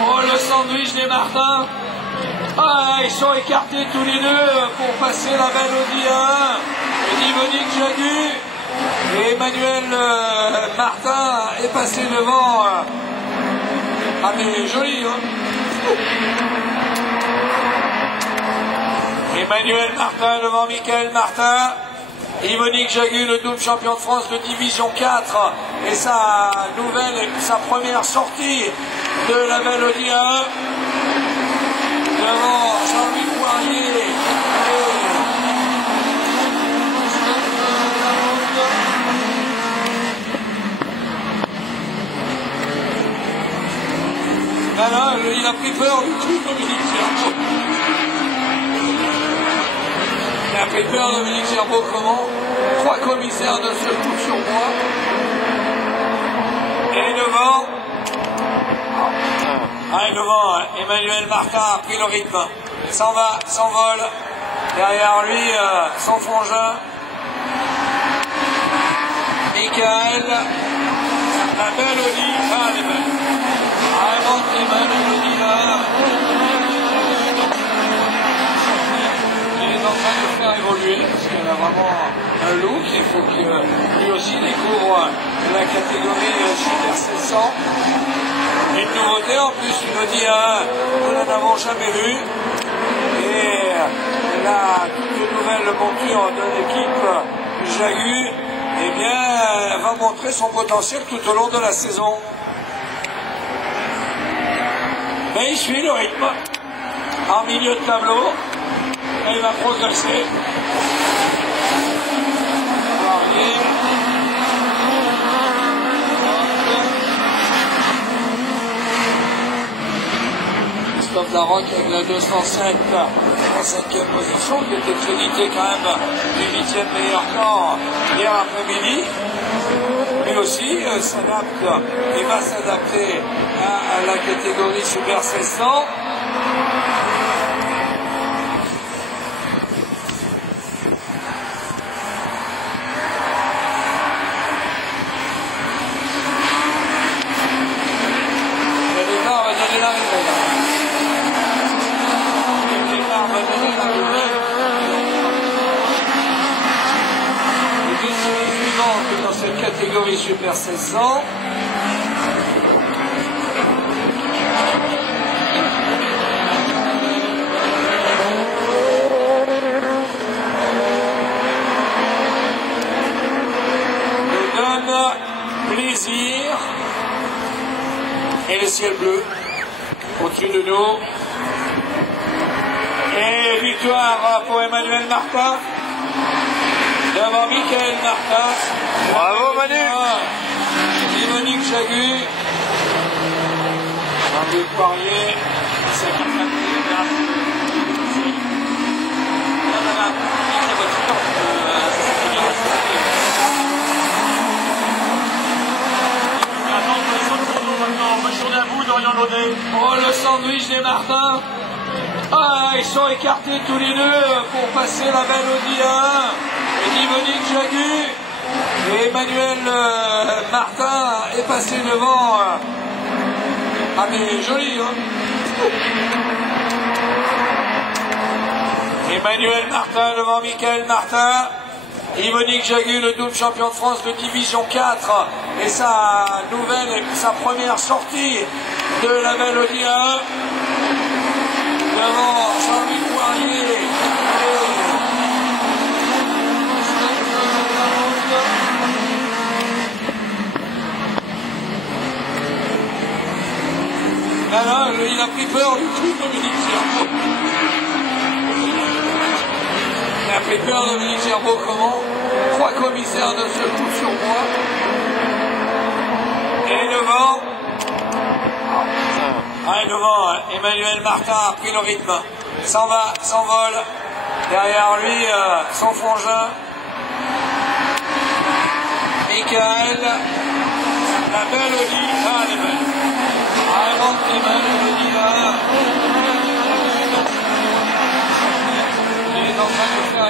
Oh, le sandwich des Martins. Ah, ils sont écartés tous les deux pour passer la belle Audi A1. Yvonique Jagu et Emmanuel Martin est passé devant. Ah, mais joli, hein. Emmanuel Martin devant Michael Martin. Yvonique Jagu, le double champion de France de division 4, et sa première sortie de la belle Audi A1 devant Jean-Louis Poirier. Là, il a pris peur du coup, Dominique Gerbeau. Il a pris peur, Dominique Gerbeau, comment 3 commissaires de ce coup sur moi. Et devant, Emmanuel Martin a pris le rythme. S'en va, s'envole. Derrière lui, son frangin. Michael. La belle Audi. Ah, elle est belle. Vraiment très belle, Audi là. Il est en train de faire évoluer parce qu'elle a vraiment un look. Il faut que lui aussi découvre la catégorie Super 700. Et une nouveauté en plus, une Audi A1, nous n'en avons jamais vu. Et la toute nouvelle monture de l'équipe Jagu, eh bien, va montrer son potentiel tout au long de la saison. Mais il suit le rythme en milieu de tableau et il va progresser. Christophe Darroch avec la 205 en 5e position, qui était crédité quand même du 8e meilleur temps hier après-midi. Mais aussi s'adapte et va s'adapter à la catégorie Super 1600. Le départ va donner l'arrivée. Le départ va donner l'arrivée. Les deux séries suivantes dans cette catégorie Super 1600. Plaisir et le ciel bleu au-dessus de nous. Et victoire pour Emmanuel Martin devant Michael Martin. Bravo Manu. Yvonique Jagu, Jean-Louis Poirier, c'est qui Oh, le sandwich des Martins. Ah, ils sont écartés tous les deux pour passer la belle Audi A1. Yvonique Jagu et Emmanuel Martin est passé devant. Ah, mais joli, hein. Emmanuel Martin devant Michael Martin. Yvonique Jagu, le double champion de France de division 4, et sa première sortie de la belle Audi A1 devant Jean-Louis Poirier. Là, il a pris peur du coup, Dominique Gerbeau. Il a pris peur, Dominique Gerbeau, comment 3 commissaires de ce coup sur moi. Et devant, Emmanuel Martin a pris le rythme. S'en va, s'envole. Derrière lui, son frangin. Michael. La belle Audi. Ah, elle est belle. Vraiment très belle, Audi là. Il est en train de faire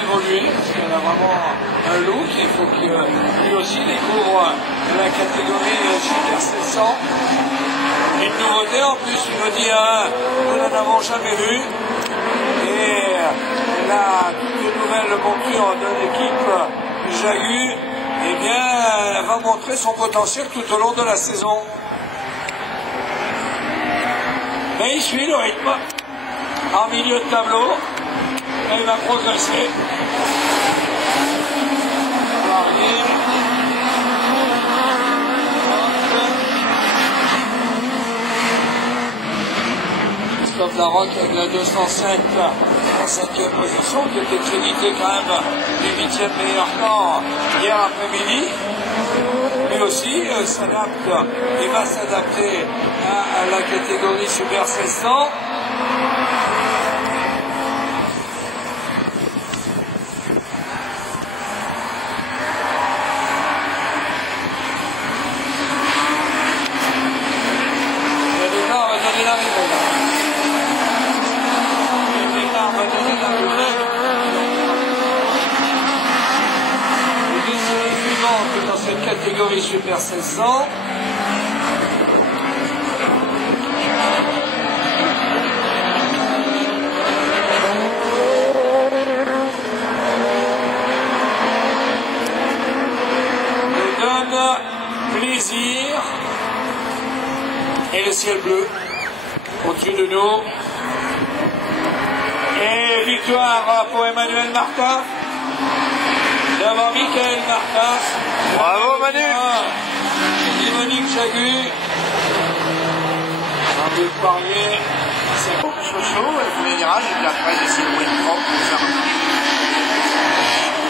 vraiment un look. Il faut que lui aussi découvre la catégorie Super 700. Une nouveauté en plus, une Audi A1, nous n'en avons jamais vu. Et la toute nouvelle monture de l'équipe Jagu, eh bien, elle va montrer son potentiel tout au long de la saison. Mais il suit le rythme en milieu de tableau et il va progresser. Christophe Larocque avec la 205 en 5e position, qui était crédité quand même du 8e meilleur temps hier après-midi. Lui aussi s'adapte et va s'adapter à la catégorie Super 1600. Dans cette catégorie Super 1600. Me donne plaisir. Et le ciel bleu au-dessus de nous. Et victoire pour Emmanuel Martin devant Michael Martin. Bravo Manu. Et Monique Jagu. Jean-Luc Poirier. C'est bon, chaud, le premier virage, et puis après j'ai essayé de rouler une trempe pour faire un petit.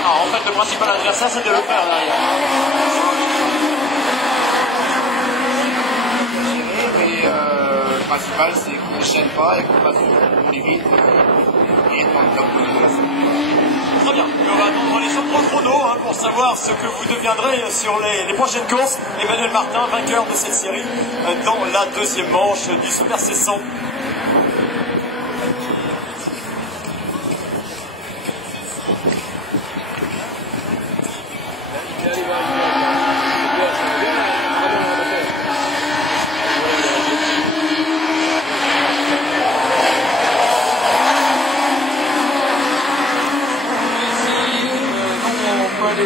Alors en fait le principal adversaire c'est de le faire derrière. Mais le principal c'est qu'on ne gêne pas et qu'on passe pour les vite et être dans le top de la scène. Très bien, on va attendre les autres chronos pour savoir ce que vous deviendrez sur les prochaines courses. Emmanuel Martin, vainqueur de cette série dans la deuxième manche du Super 1600.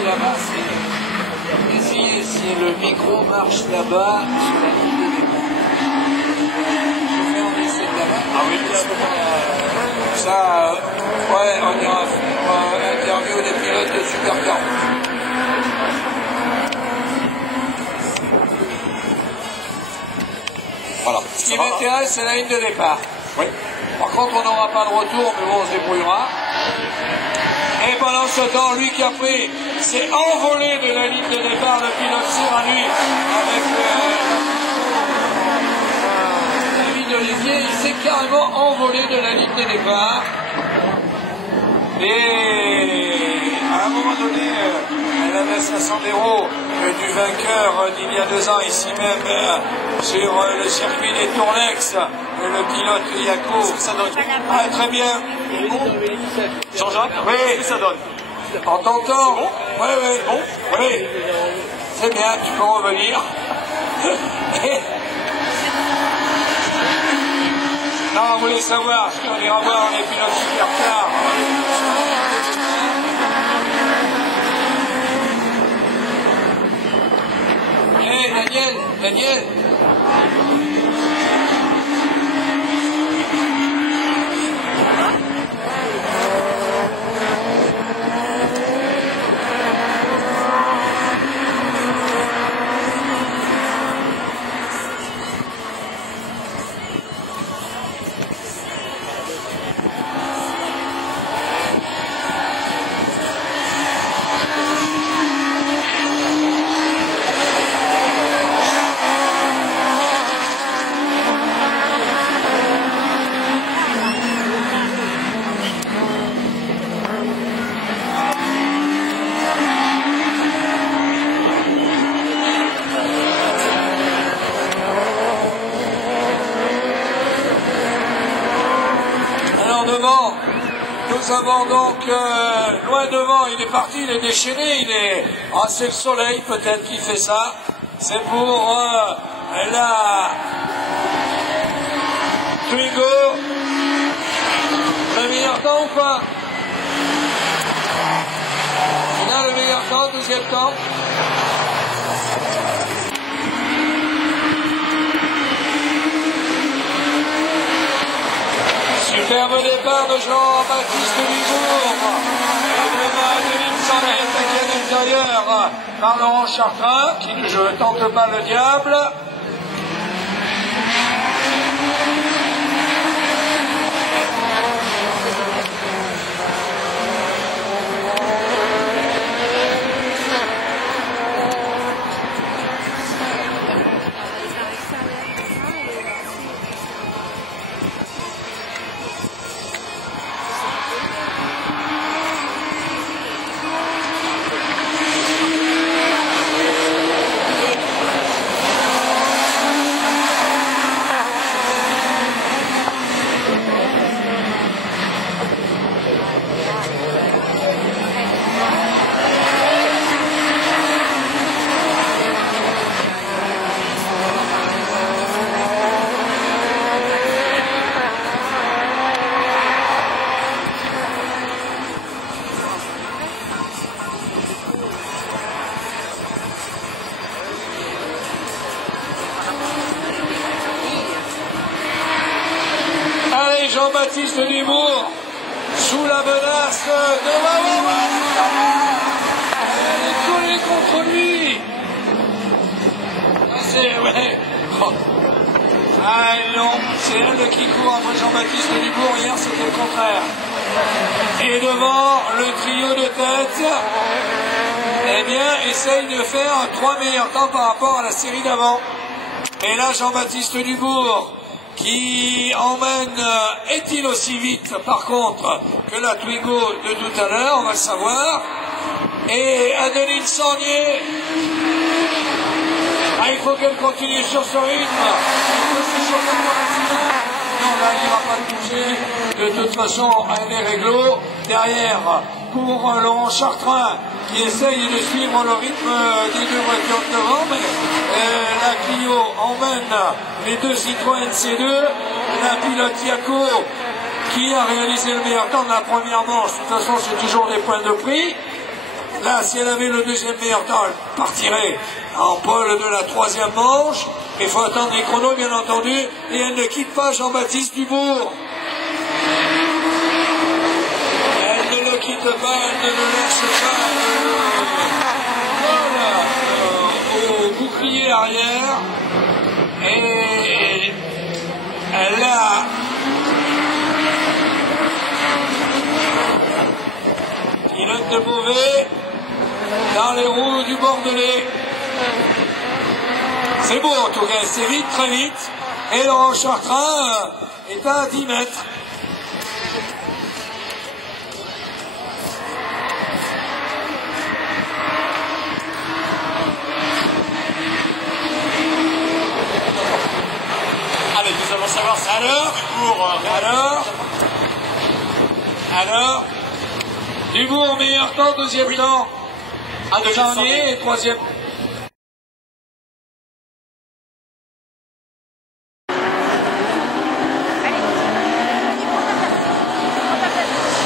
Là-bas, c'est essayer si le micro marche là-bas sur la ligne de départ. Je vais en essayer là-bas. Ah oui, ça, ouais, on ira faire l'interview des pilotes de Supercar. Voilà. Ce qui m'intéresse, c'est la ligne de départ. Oui. Par contre, on n'aura pas de retour, mais bon, on se débrouillera. Et pendant ce temps, lui qui a pris s'est envolé de la ligne de départ, le pilote Cyr à lui, avec David Olivier, il s'est carrément envolé de la ligne de départ. Et à un moment donné, elle avait 500 € du vainqueur d'il y a 2 ans, ici même, sur le circuit des Tournex, le pilote Yako. Qu'est-ce que ça donne? Ah, très bien. Jean-Jacques, oui. qu'est-ce que ça donne? En t'entend. Bon. Oui, oui. Bon. Oui. C'est bien, tu peux revenir. Non, on voulait savoir, parce qu'on ira voir les pilotes Supercar. Daniel. nous avons donc loin devant, il est parti, il est déchaîné, il est... Ah, c'est le soleil peut-être qui fait ça. C'est pour la Twingo. Le meilleur temps ou pas? On a le meilleur temps, deuxième temps. Superbe départ de Jean-Baptiste Dubourg. Et devant Adeline Sané attaqué à l'intérieur par Laurent Chartrain, qui ne tente pas le diable. Jean-Baptiste Dubourg, sous la menace de elle est collée contre lui. Ouais. Ah non, c'est elle qui court après Jean-Baptiste Dubourg. Hier, c'était le contraire. Et devant, le trio de tête, eh bien, essaye de faire 3 meilleurs temps par rapport à la série d'avant. Et là, Jean-Baptiste Dubourg, qui emmène, est-il aussi vite par contre que la Twingo de tout à l'heure, on va le savoir. Et Adeline Saunier, il faut qu'elle continue sur ce rythme. Non, là, il n'ira pas de bouger. De toute façon, elle est réglo. Derrière, pour Laurent Chartrain, qui essaye de suivre le rythme des deux voitures de devant, mais la Clio emmène les deux Citroën C2, la pilote Yako, qui a réalisé le meilleur temps de la première manche. De toute façon, c'est toujours des points de prix. Là, si elle avait le deuxième meilleur temps, elle partirait en pole de la troisième manche. Il faut attendre les chronos, bien entendu, et elle ne quitte pas Jean-Baptiste Dubourg. Elle ne le quitte pas, elle ne le lâche pas. Voilà, au bouclier arrière. Et elle a... pilote de Beauvais dans les roues du Bordelais. C'est beau en tout cas, c'est vite, très vite. Et Laurent Chartrain est à 10 mètres. Allez, nous allons savoir ça. Alors, Dubourg, meilleur temps, deuxième temps. De Charnier et troisième.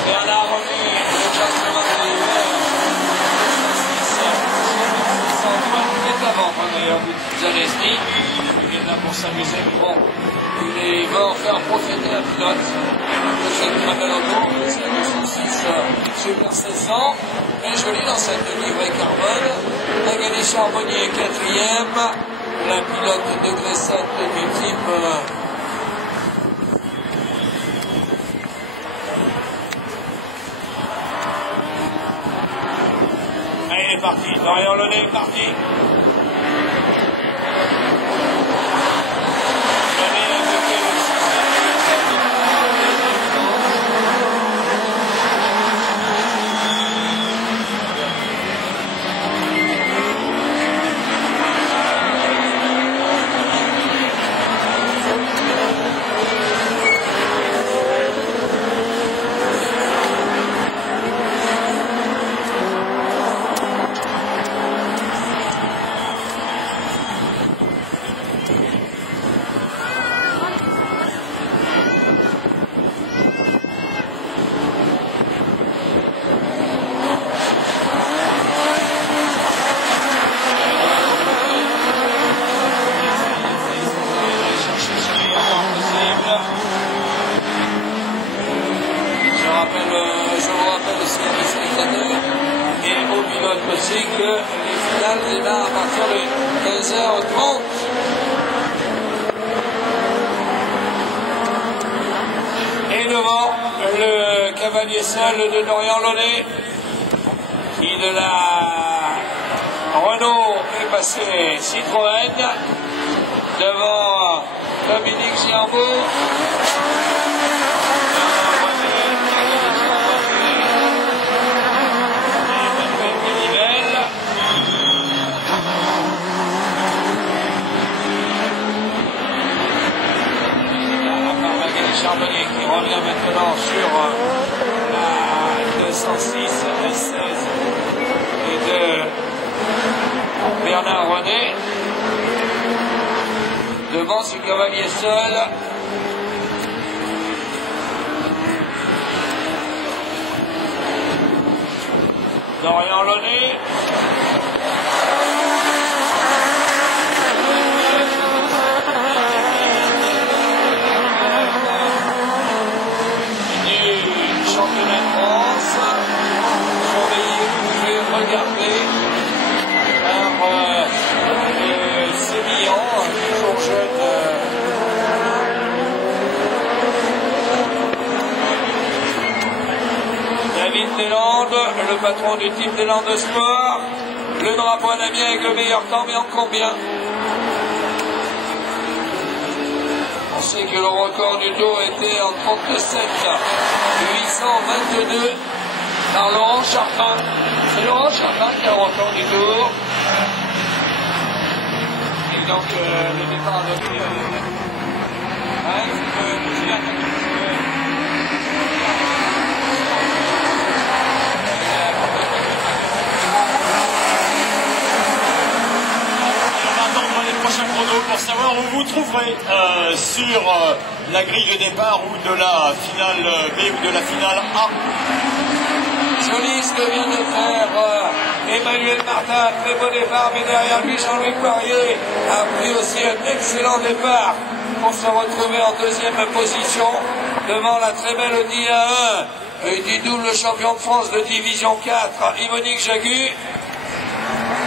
Bernard René, le classement de l'hiver. C'est avant, d'ailleurs, Zaleski. Il vient là pour s'amuser, mais bon, il va en faire profiter la pilote de cette très belle auto, c'est la 206 Super 1600, très jolie dans cette livrée carbone. Magali Charbonnier, quatrième, la pilote degré 7 du type allez, il est parti, Dorian Launay est parti. spécialistes mécaniques et aux pilotes aussi que les finales démarrent à partir de 15h30. Et devant, le cavalier seul de Dorian Launay, qui de la Renault est passé Citroën, devant Dominique Gerbeau. Charbonnier qui revient maintenant sur la 206 S16 et de Bernard René. Devant ce cavalier seul. Dorian Launay. Championnat de France, surveillez, vous pouvez regarder par Sévillan, toujours jeune. David Deslandes, le patron du team Deslandes Sport, le drapeau à Namien avec le meilleur temps, mais en combien? On sait que le record du tour était en 37,822 par Laurent Charpin. C'est Laurent Charpin qui a le record du tour. Et donc le départ de lui. Pour savoir où vous trouverez sur la grille de départ ou de la finale B ou de la finale A. Joli ce que vient de faire Emmanuel Martin, très beau départ, mais derrière lui Jean-Louis Poirier a pris aussi un excellent départ pour se retrouver en deuxième position devant la très belle Audi A1 du double champion de France de division 4, Yvonique Jagu,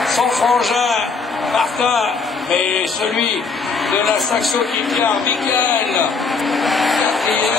son frangin Martin, mais celui de la Saxo Quickar, Michael, quatrième,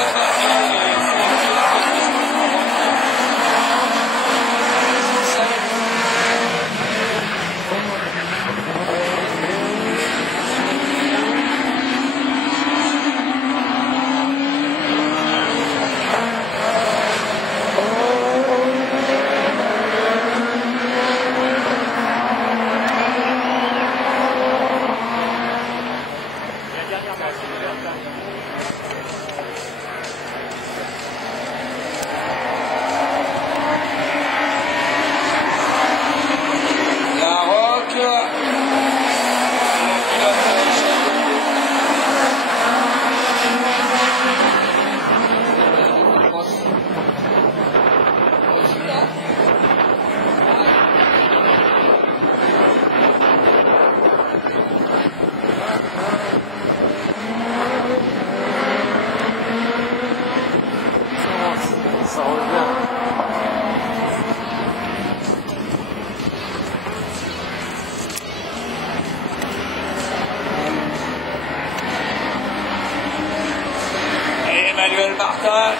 Emmanuel Martin,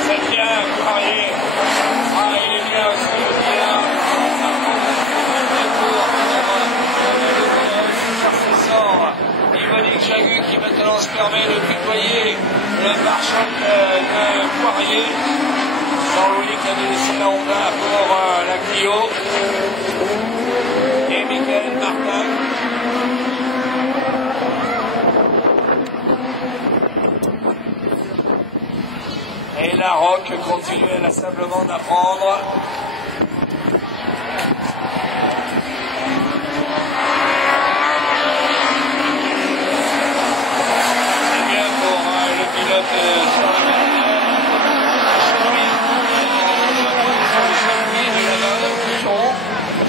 c'est bien, Poirier. Ah, il est bien aussi, le bien. Yvonique Jagu qui maintenant se permet de tutoyer le marchand de Poirier. Jean-Louis qui a laissé la Honda pour la Clio. Et Michael Martin. Et la Roque continue inlassablement d'apprendre. C'est bien pour le pilote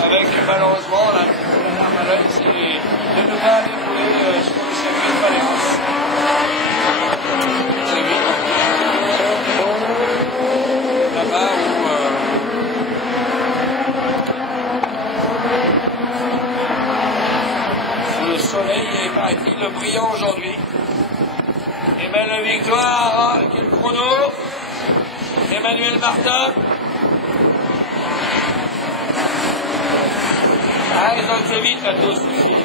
avec malheureusement la malheur, c'est de ne pas aller rouler sur le circuit de Valence. C'est vite. Là-bas où être brillant aujourd'hui. Et belle victoire, quel chrono. Emmanuel Martin. Ah, ils ont été vite à tous aussi.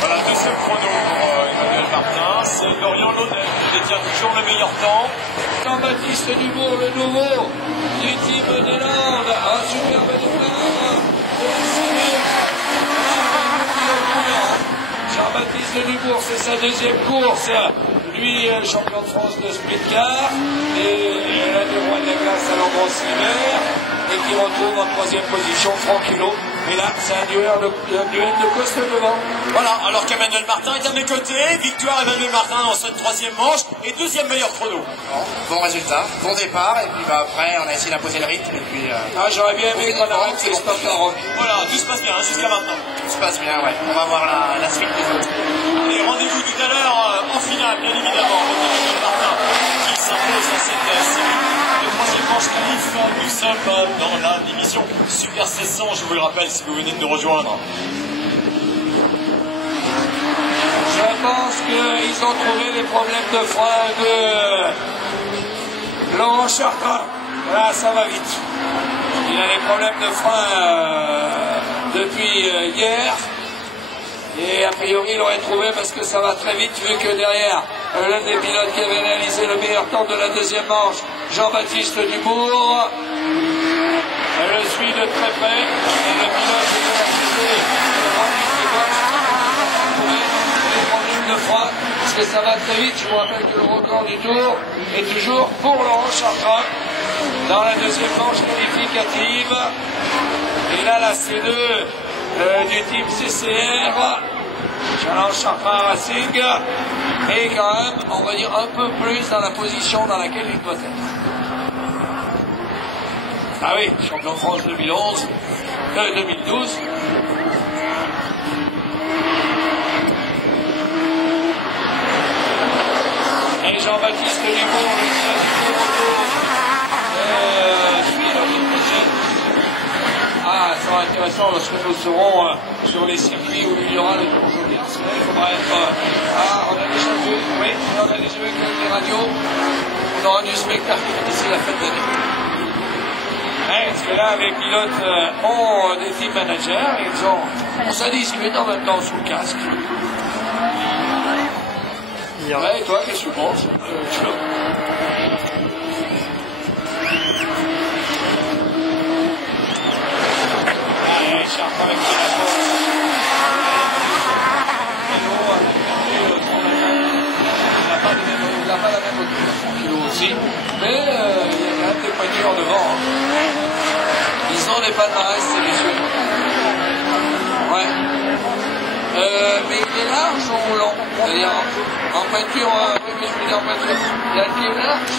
Voilà, deuxième chrono pour Emmanuel Martin. C'est Dorian Launay qui détient toujours le meilleur temps. Jean-Baptiste Dubourg, le nouveau du team des Landes. Un superbe départ. Jean-Baptiste Dubourg, c'est sa deuxième course. Lui, champion de France de sprint car. Et l'un des rois de la glace à l'Ambrose Hiver. Et qui retrouve en troisième position tranquillo. Et là, c'est un duel de coste devant. Voilà, alors qu'Emmanuel Martin est à mes côtés. Victoire Emmanuel Martin dans cette troisième manche et deuxième meilleur chrono. Bon résultat, bon départ, et puis après on a essayé d'imposer le rythme, et puis... Ah, j'aurais bien aimé qu'on arrête ce stop Maroc. Voilà, tout se passe bien jusqu'à maintenant. Tout se passe bien, ouais. On va voir la suite des autres. Et rendez-vous tout à l'heure en finale, bien évidemment, avec Emmanuel Martin qui s'impose dans cette série. Le troisième manche qualif, nous sommes dans la division Super 1600, je vous le rappelle si vous venez de nous rejoindre. Je pense qu'ils ont trouvé les problèmes de frein de Laurent Chartrain. Là, ça va vite. Il a des problèmes de frein depuis hier. Et a priori, il l'aurait trouvé parce que ça va très vite, vu que derrière, l'un des pilotes qui avait réalisé le meilleur temps de la deuxième manche, Jean-Baptiste Dubourg, le suit de très près. Et le pilote de la des problèmes de frein, parce que ça va très vite. Je vous rappelle que le record du tour est toujours pour Laurent Chartrain dans la deuxième manche qualificative. Et là, la C2 du team CCR, Challenge Chartrain Racing, et quand même, on va dire, un peu plus dans la position dans laquelle il doit être. Ah oui, champion de France 2011, 2012. Et Jean-Baptiste Dubourg, le suit la prochaine. Ah, ça va être intéressant parce que nous serons sur les circuits où il y aura le Tour Joliet. Parce que là, il faudra être... on a déjà vu, oui, on a déjà vu avec les radios. On aura du spectacle d'ici la fin de l'année. Parce que là, les pilotes ont des team managers et ils ont... On se discute en même temps sous le casque. Ouais, et toi, qu'est-ce que tu penses Chartrain avec qui il n'a pas la même hauteur, kilo aussi, mais il y a quand même des pointures devant. Ils ont des palmarès, ces messieurs. Ouais. Mais il est large ou long? C'est-à-dire en peinture, oui, je veux dire en peinture. Il a le pied large.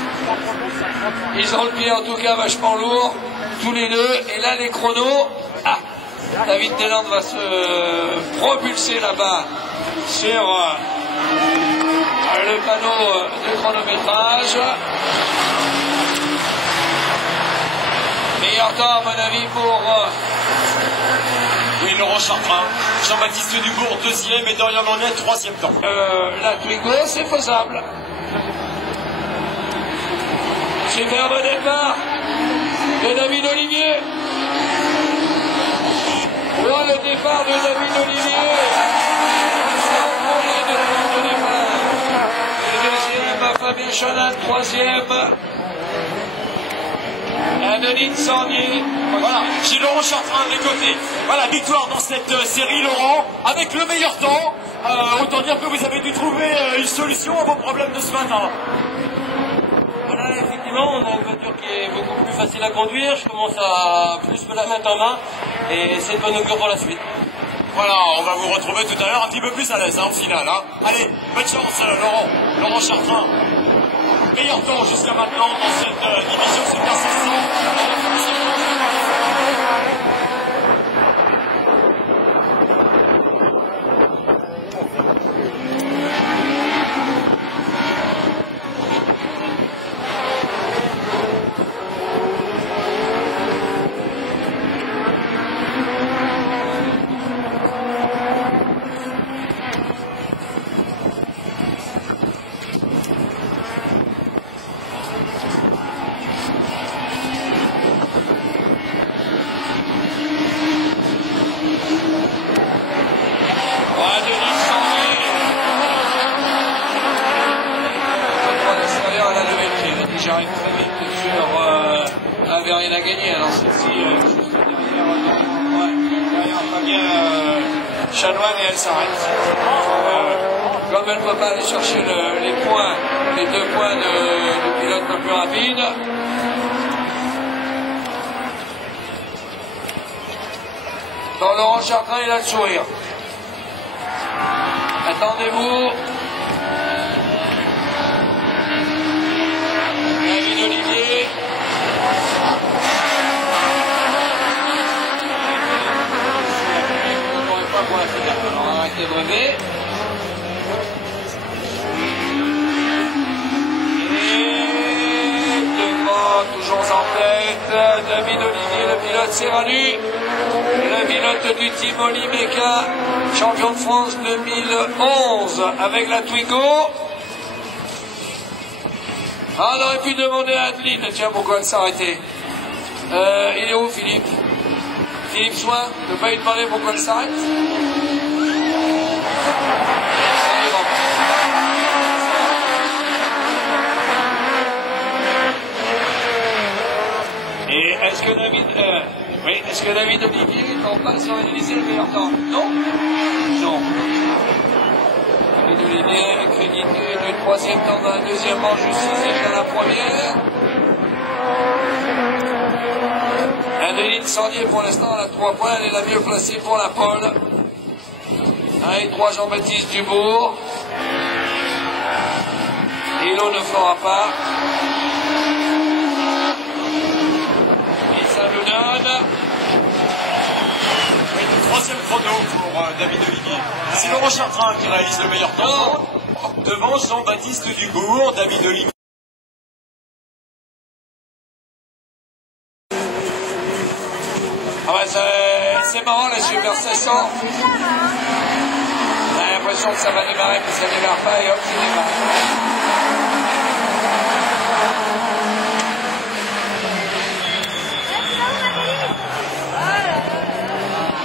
Ils ont le pied en tout cas vachement lourd, tous les deux. Et là, les chronos. Ah, David Deslandes va se propulser là-bas sur le panneau de chronométrage. Meilleur temps, à mon avis, pour... Oui, Laurent Chartrain. Jean-Baptiste Dubourg, deuxième, et Dorian Launay, troisième temps. La Twingo, c'est faisable. Superbe départ de David Olivier. Voilà le départ de David Olivier. Le deuxième, Fabien Chanin, troisième. Denis Sandier. Voilà, j'ai Laurent Chartrain de mes côtés. Voilà, victoire dans cette série, Laurent, avec le meilleur temps. Autant dire que vous avez dû trouver une solution à vos problèmes de ce matin. Voilà, effectivement, on a une voiture qui est beaucoup plus facile à conduire. Je commence à plus me la mettre en main et c'est de bonne augure pour la suite. Voilà, on va vous retrouver tout à l'heure un petit peu plus à l'aise, au final. Allez, bonne chance, Laurent Chartrain. Meilleur temps jusqu'à maintenant dans cette division Super 600. dans celle-ci, juste derrière Fabien Chanoine et elle s'arrête. Comme elle ne peut pas aller chercher les points, les 2 points de pilote le plus rapide. Dans Laurent Chartrain, il a le sourire. Attendez-vous. David Olivier. On n'aurait pas pour la finale, alors arrêtez de rêver. Et devant, toujours en tête, David Olivier, le pilote Serranu. Le pilote du team Olimeca, champion de France 2011 avec la Twingo. Ah, on aurait pu demander à Adeline, tiens, pourquoi elle s'arrêtait. Il est où, Philippe? Philippe Soin, ne pas lui demander pourquoi elle s'arrête. Et est-ce que David... oui, est-ce que David Olivier est en passe sur réaliser le meilleur temps? Non. Non. David Olivier est crédité du 3e temps dans la 2e manche, du 6e dans la 1re. Adeline Sandier pour l'instant à la 3 points, elle est la mieux placée pour la pole. Avec 3 Jean-Baptiste Dubourg. Hilo ne fera pas. Ça nous donne. Oui, le 3e chrono pour David Olivier. C'est Laurent Chartrain qui réalise le meilleur temps. Devant Jean-Baptiste Dubourg, David Olivier. Ah bah c'est marrant la Super 500. On a l'impression que ça va démarrer, mais ça démarre pas et hop, ça démarre.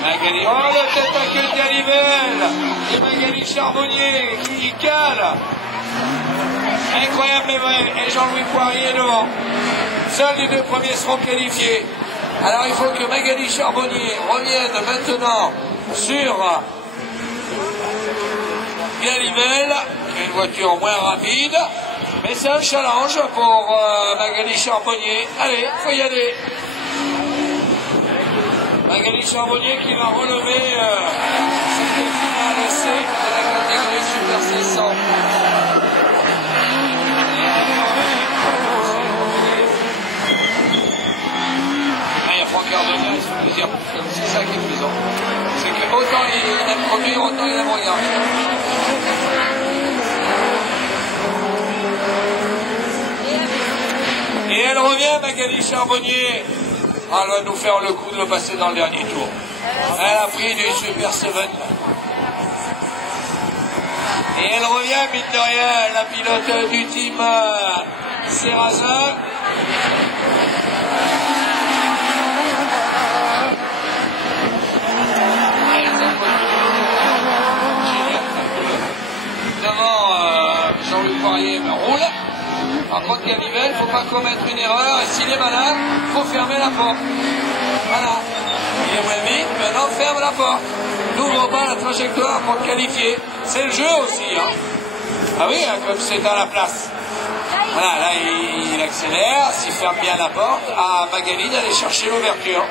Magali, oh le tête à queue de Galivelle et Magali Charbonnier qui cale. Incroyable mais vrai, et Jean-Louis Poirier devant. Seuls les 2 premiers seront qualifiés. Alors il faut que Magali Charbonnier revienne maintenant sur Galivelle, qui est une voiture moins rapide. Mais c'est un challenge pour Magali Charbonnier. Allez, faut y aller. Magali Charbonnier qui va relever cette finale C de la catégorie Super 600. Ah, il y a Franck Cardona, il se fait plaisir. C'est ça qui est plaisant. C'est que autant il aime conduire, autant il aime regarder. Et elle revient, Magali Charbonnier. Ah, elle va nous faire le coup de le passer dans le dernier tour. Elle a pris du Super 7. Et elle revient, mine de rien, la pilote du team Serrazin. Devant Jean-Louis Poirier, roule. Par contre, Galivelle, il ne faut pas commettre une erreur. Et s'il est malade, il faut fermer la porte. Voilà. Il est moins vite, maintenant ferme la porte. N'ouvre pas la trajectoire pour te qualifier. C'est le jeu aussi. Hein. Ah oui, hein, comme c'est à la place. Voilà, là, il accélère. S'il ferme bien la porte, à Magali d'aller chercher l'ouverture.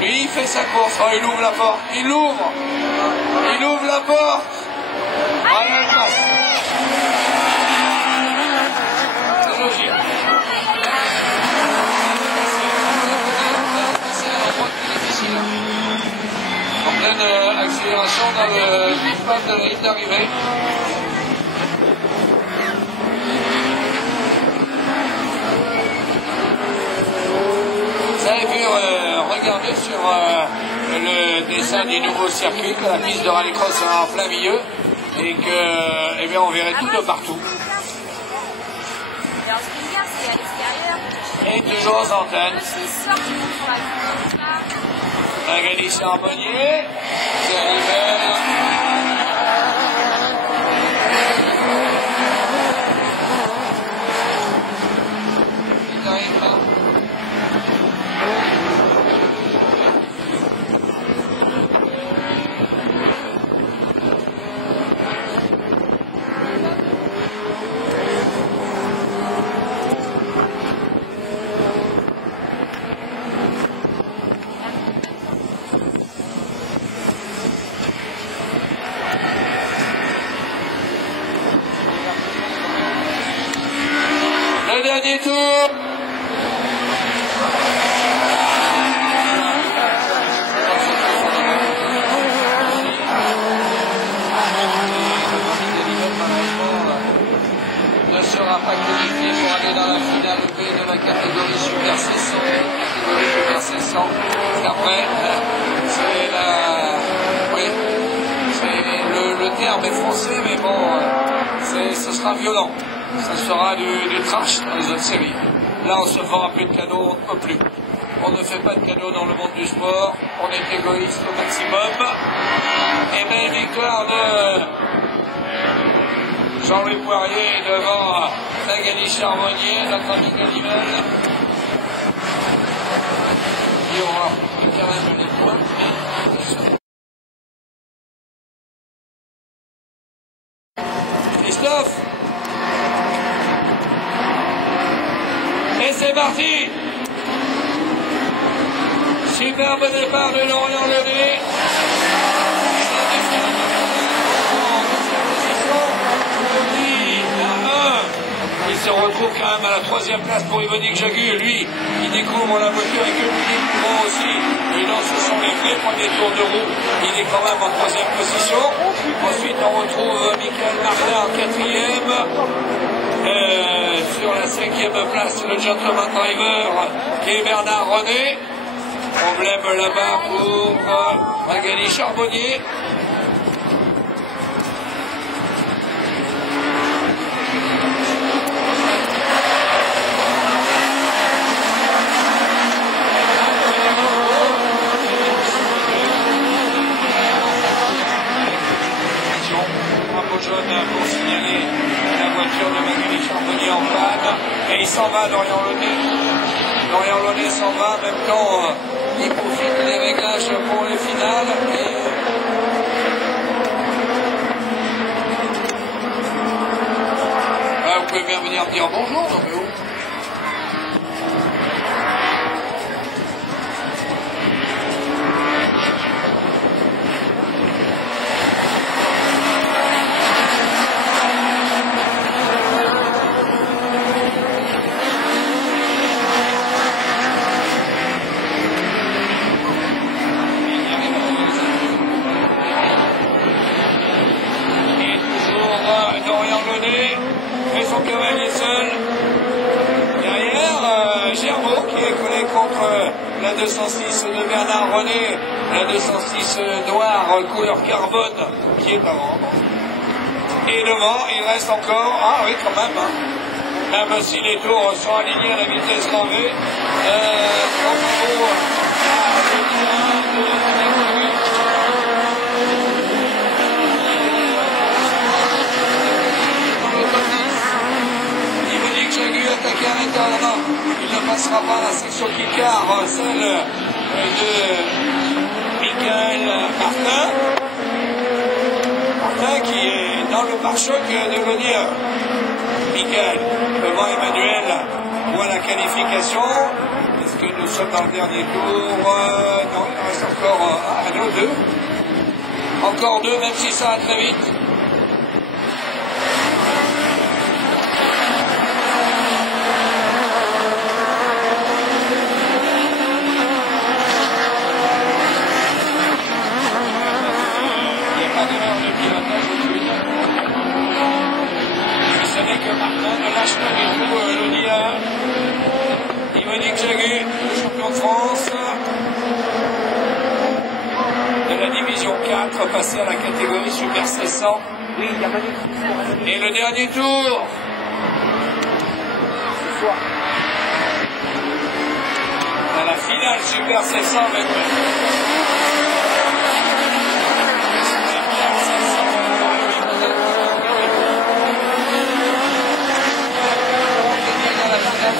Lui, il fait sa course. Oh, il ouvre la porte. Il l'ouvre. Il ouvre la porte. Voilà, il passe. Logique. En pleine accélération dans le pas de la ligne d'arrivée. Vous avez pu regarder sur le dessin du nouveau circuit que la piste de rallycross sera en plein milieu et que eh bien, on verrait tout de partout. Et toujours aux antennes. Magali Charbonnier, Galivelle. Il n'arrive pas. dernier tour. Ne sera pas qualifié pour aller dans la finale B de la catégorie Super 600. Catégorie Super 600. Après, c'est la... Oui, le terme est français, mais bon, ce sera violent. Ça sera du trash dans les autres séries. Là, on se fera plus de cadeaux, on ne peut plus. On ne fait pas de cadeaux dans le monde du sport. On est égoïste au maximum. Et belle victoire de Jean-Louis Poirier devant Magali Charbonnier, notre ami Gallimel. Il y aura quand même les points. Christophe. Et c'est parti. Superbe départ de Lorient Lené. Il se retrouve quand même à la 3e place pour Yvonique Jagu. Lui, il découvre la voiture avec le public courant aussi. Et donc, ce sont les vrais premiers tours de roue. Il est quand même en 3e position. Ensuite, on retrouve Michael Martin en 4e. Sur la 5e place, le gentleman driver qui est Bernard René. Problème là-bas pour Magali Charbonnier. Pour signaler la voiture de Magali Charbonnier en panne, et il s'en va, Dorian Launay. Dorian Launay s'en va, en même temps il profite des réglages pour les finales. Vous pouvez bien venir me dire bonjour, non mais où? Fait son cavalier seul. Derrière, Germaud qui est collé contre la 206 de Bernard René, la 206 noire couleur carbone qui est à vendre. Et devant, il reste encore, ah oui quand même, hein. Même si les tours sont alignés à la vitesse grand V, attaqué à l'intérieur, il ne passera pas la section Picard, celle de Michael Martin. Martin qui est dans le pare-choc de venir. Michael devant Emmanuel voit la qualification. Est-ce que nous sommes dans le dernier tour? Non, il reste encore deux. Encore deux, même si ça va très vite. Que Martin ne lâche pas du tout le dia. Yvonique Jagu, le champion de France de la division 4, passé à la catégorie Super 700. Oui, il y a et le dernier tour. À la finale Super 700 avec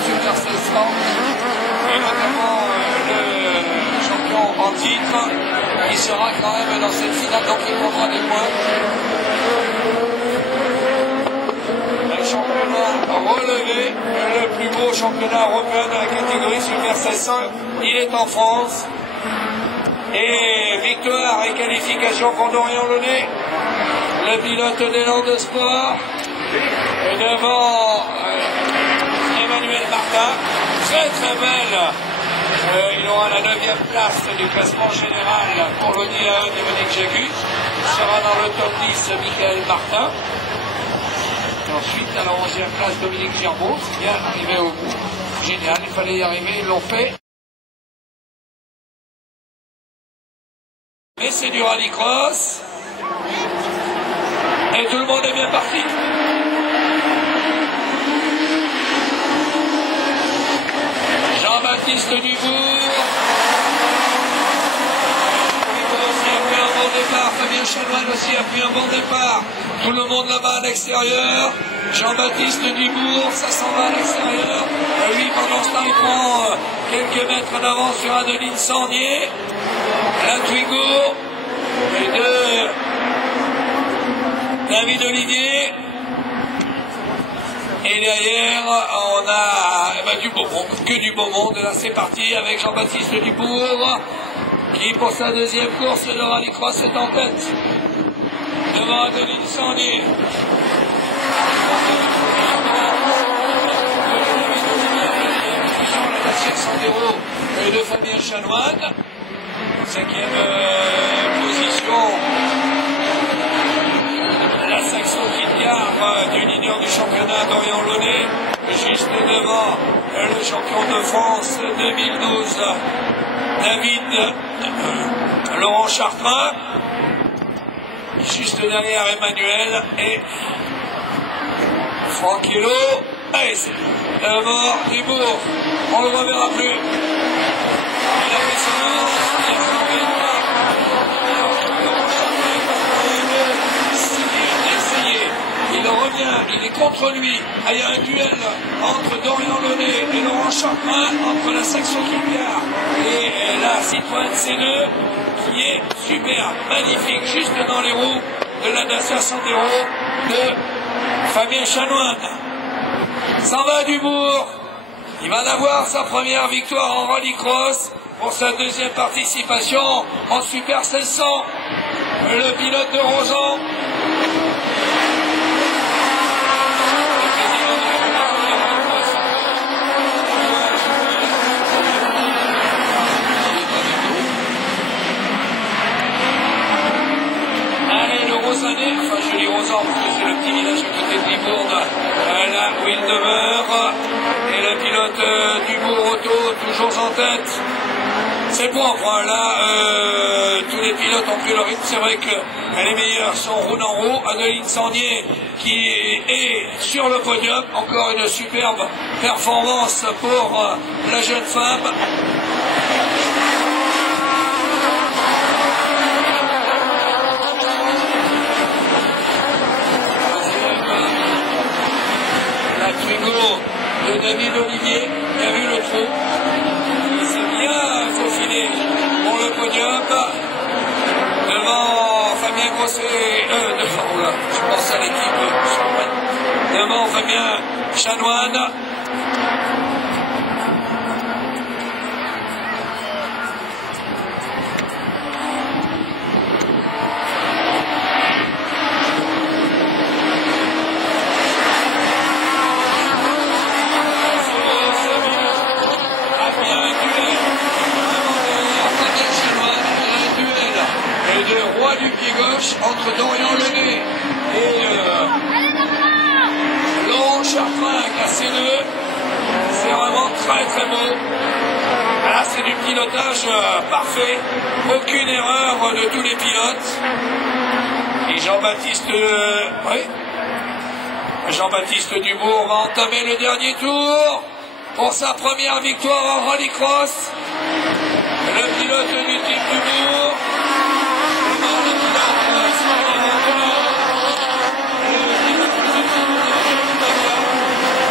Super 700 et notamment le champion en titre qui sera quand même dans cette finale, donc il prendra des points. Un championnat relevé, le plus beau championnat européen de la catégorie Super 700, il est en France. Et victoire et qualification pour Dorian Launay, le pilote d'Élan de Sport, et devant Emmanuel Martin. Très très belle. Il aura la 9e place du classement général pour l'ODAE de Monique Jagus. Il sera dans le top 10 Michael Martin. Et ensuite, à la 11e place, Dominique Gerbeau. C'est bien arrivé au bout. Génial, il fallait y arriver, ils l'ont fait. Mais c'est du rallycross. Et tout le monde est bien parti. Jean-Baptiste Dubourg. Aussi a pris un bon départ. Fabien Chanoine aussi a pris un bon départ. Tout le monde là-bas à l'extérieur. Jean-Baptiste Dubourg, ça s'en va à l'extérieur. Lui, pendant ce temps, il prend quelques mètres d'avance sur Adeline Sandier. La Twigo. Et de David Olivier. Et derrière, on a du beau monde, que du beau monde. Là, c'est parti avec Jean-Baptiste Dubourg, qui, pour sa 2e course de rallycross, est en tête. Devant Adeline Sandier. Et de Fabien Chanoine. 5e position. La Saxo Kit-Car du leader du championnat Dorian Launay, juste devant le champion de France 2012, David Laurent Chartrain, juste derrière Emmanuel et Franquillo. Allez, c'est la mort du bourg, on ne le reverra plus. Il a fait son lance, il a fait il revient, il est contre lui. Il y a un duel entre Dorian Launay et Laurent Chartrain, entre la Saxo Kit-Car et la Citroën C2, qui est super, magnifique, juste dans les roues de la Dacia Sandero de Fabien Chanoine. S'en va Dubourg. Il va avoir sa première victoire en rallycross pour sa 2e participation en Super 1600. Le pilote de Rosan. Enfin, je dis Rosan, parce que c'est le petit village à côté de Libourne, là où il demeure. Et le pilote Dubourg Auto, toujours en tête. C'est propre, là, tous les pilotes ont pris le rythme. C'est vrai que les meilleurs sont roue en roue. Adeline Sandier, qui est sur le podium. Encore une superbe performance pour la jeune femme. De David Olivier, qui a vu le trou. Il s'est bien faufilé pour le podium. Devant Fabien Grosset, je pense à l'équipe. Devant Fabien Chanoine. Du pied gauche entre Dorian Launay et Laurent Chartrain à C2. C'est vraiment très très beau. Là, c'est du pilotage parfait. Aucune erreur de tous les pilotes. Et Jean-Baptiste Jean-Baptiste Dubourg va entamer le dernier tour pour sa première victoire en rallycross. Le pilote du team Dubourg.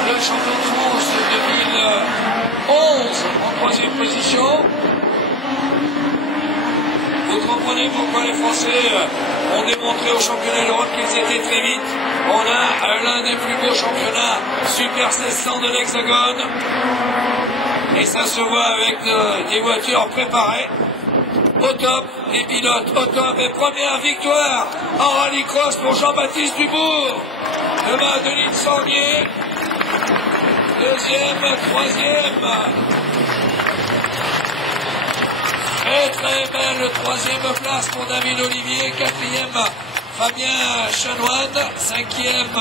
Le champion de France 2011 en 3e position. Vous comprenez pourquoi les Français ont démontré au championnat d'Europe qu'ils étaient très vite. On a l'un des plus beaux championnats Super 1600 de l'Hexagone. Et ça se voit avec des voitures préparées. Au top, les pilotes au top. Et première victoire en rallycross pour Jean-Baptiste Dubourg. Devant Adeline Sandier. deuxième, troisième. Très belle troisième place pour David Olivier, quatrième Fabien Chanoine, cinquième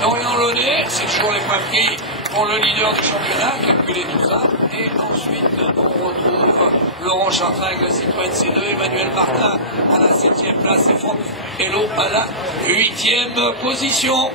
Dorian Launay, c'est toujours les points pris pour le leader du championnat, calculer tout ça, et ensuite on retrouve Laurent Chartrain, le Citroën C2, Emmanuel Martin à la 7e place et Franck Hello à la 8e position.